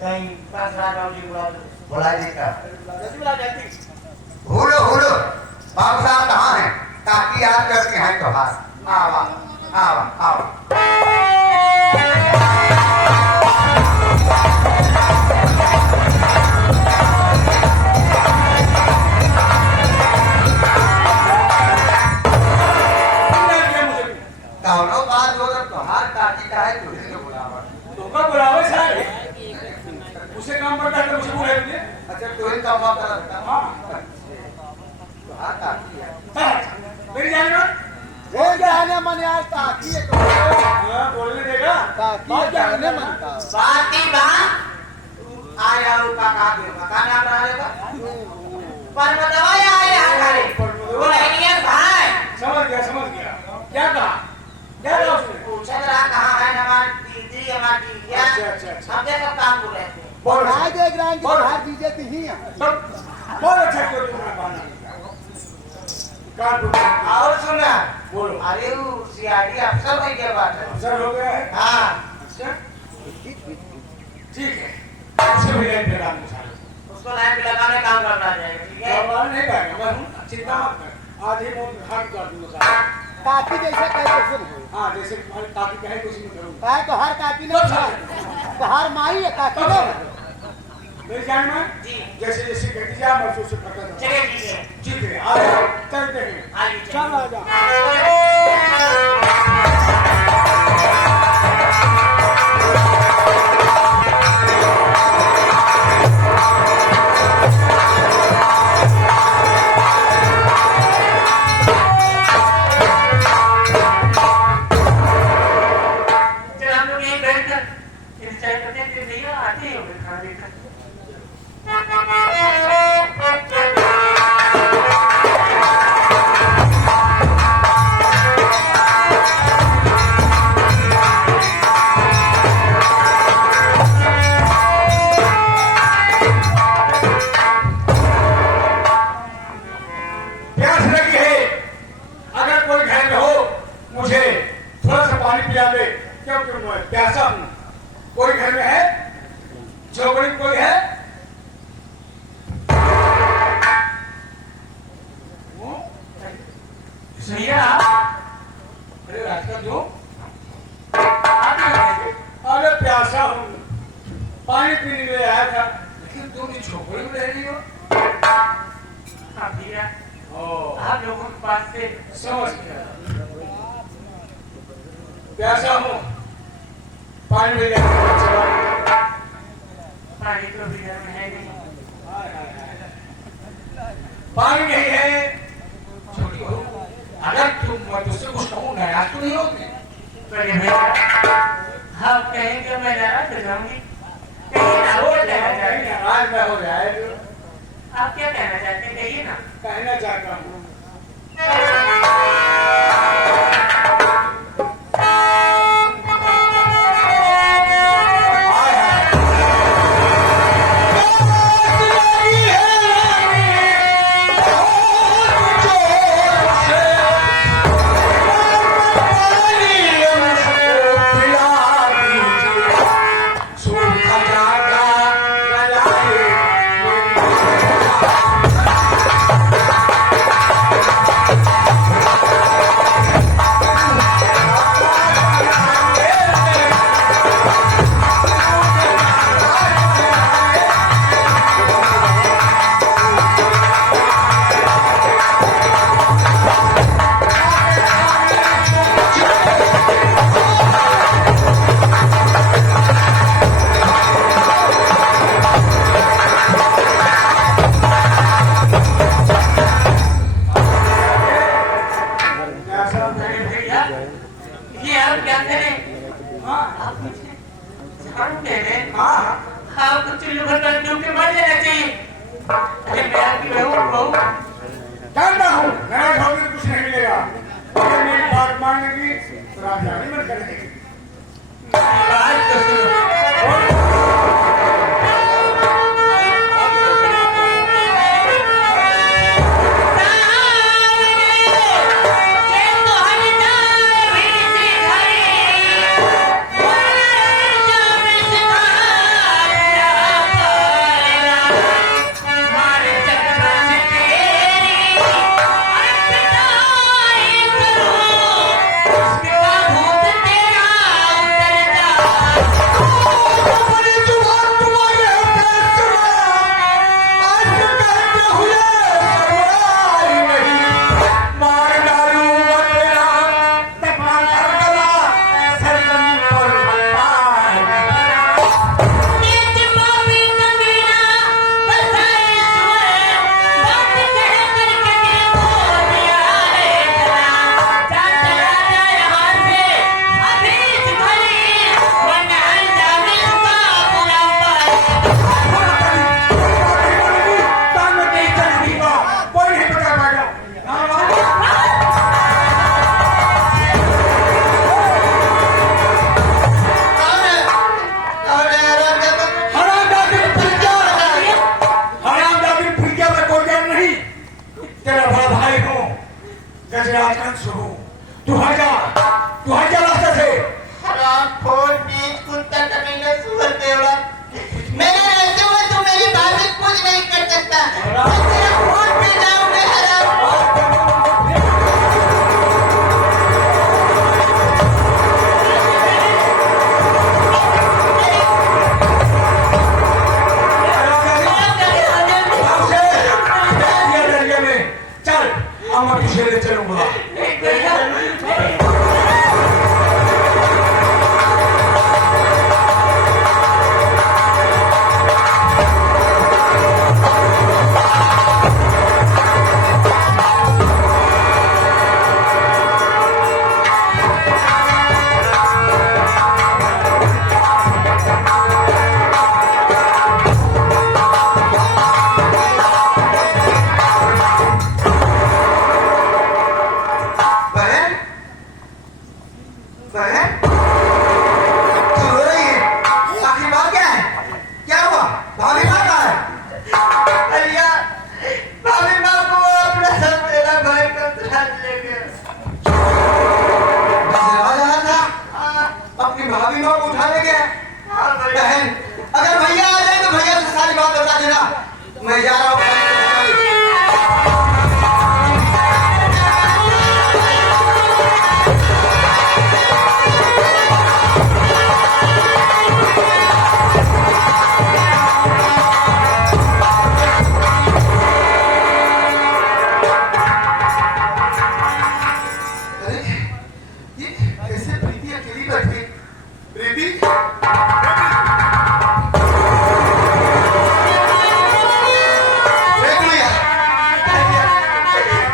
कहीं पास राजा जी बुला देता जल्दी बुला जल्दी। हुलो हुलो बाबू साहब कहाँ हैं? ताकि याद करते हैं तो हाथ आवा आवा आवा। कौनो बात हो तो हाथ ताकि का है तुझे तो बुलावा। धोखा बुलावे साहब उसे काम करता है तो मुझे बुलाए मुझे। अच्छा तू ही काम करता हाँ तो हाथ ताकि है। मेरी जान में वो जाने मन यार ताकि है तो हाँ बोलने देगा ताकि जाने मन का बाती बा आया हो का नाम रहा लेगा पर बताओ आया हमारे वो नहीं है भाई समझ गया क्या कहा उसने पूछा रहा कहाँ है हमारी दीदी हमारी दीदिया अच्छा। हम जैसा काम कर रहे थे बहुत आज अच्छा देख रहे हैं कि बाहर दीजिए तो ही है बहुत अच्छा क्यों तुमने बहाना कान टूट और सुना बोलो अरे वो सीआईडी अफसर भाई क्या बात है अफसर हो गया है हाँ अच्छा ठीक है उसे भी लाइन पे डाल दो सारे उसको लाइन पे लगाने काम करना चाहिए ठीक है सवाल नहीं करेगा मैं हूँ चिंता मत कर आज ही मैं हाथ काट दूंगा सारा ताकि जैसे कहे वैसे नहीं हाँ जैसे तुम्हारी ताकि कहे कुछ नहीं करूँगा कहे तो हर ताकि नहीं है तो हर माई है ताकि नहीं मेरी जान में जी जैसे जैसे कहती जा मैं उसे करता जाऊँ चलिए ठीक है ठीक है आ जाओ चलते हैं आइए चल आ जाओ चल हम लोग यहीं बैठ कर इंतजार करते हैं फिर भैया आते ही होंगे खाना लेकर प्यास लगी है अगर कोई घर में हो मुझे थोड़ा सा पानी पिला दे क्योंकि मैं प्यासा हूँ कोई घर में है झोपड़ी में कोई है वो? भैया अरे रास्ता दो अरे प्यासा हूँ पानी पीने के लिए आया था लेकिन तुम इस झोपड़ी में रह रही हो हाँ भैया ओ आप लोगों के पास से समझ गया प्यासा हूँ पानी मिल जाए चलो पानी तो भैया में है नहीं पानी नहीं है छोटी हो अगर तुम मैं तुझसे कुछ कहूँ नाराज तो नहीं होगी पर भैया आप कहेंगे मैं नाराज हो जाऊंगी कहिए ना हो क्या कहना चाहते जाएगी हैं नाराज मैं हो जाए आप क्या कहना चाहते हैं कहिए ना कहना चाहता हूँ जानता हूँ नाराज होने से कुछ नहीं मिलेगा अगर मेरी बात मानेगी तो आप जाने मत करेंगे बात तो सुनो Yeah. राजकान शुरू। तू हट जा रास्ते से। हराम खोर नीच कुत्ता कमीना सुअर देवड़ा, मेरे रहते हुए तू मेरी बात से कुछ नहीं कर सकता। मैं तेरा खून पी जाऊंगा हराम। चल अब मैं तुझे ले चलूंगा। बहन बहन तू रो रही है, आखिर बात क्या है? क्या हुआ? भाभी माँ कहाँ है? भैया भाभी माँ को अपना सब मेरा भाई कंतरा ले गया। आ रहा था हाँ अपनी भाभी माँ को उठाने गया। हाँ भैया। बहन अगर भैया आ जाए तो भैया से सारी बात बता देना, मैं जा रहा हूँ। अरे ये कैसे प्रीति अकेली बैठी? प्रीति देख लिया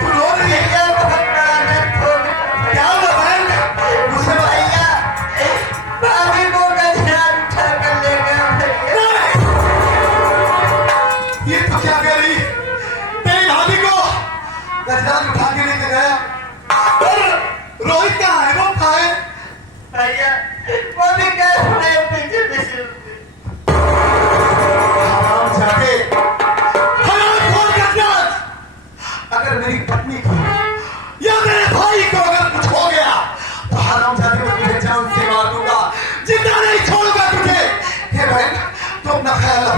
तू रो रही है। भैया बहुत बड़ा दर्द हो गया। क्या हुआ बहन? मुझसे भैया भाभी को गजरा उठा कर ले गया भैया। ये तो क्या कह रही? तेरी भाभी को गजराज उठा के लेके गया। और रोहित कहाँ है? वो कहाँ है? भैया वो भी गए हुए पीछे पीछे। हरामजादे, हरामखोर गजराज! अगर मेरी पत्नी को या मेरे भाई को अगर कुछ हो गया तो हरामजादे को तुझे जान से मार दूंगा, जिंदा नहीं छोड़ूंगा तुझे। हे बहन, तुम अपना ख्याल रखो।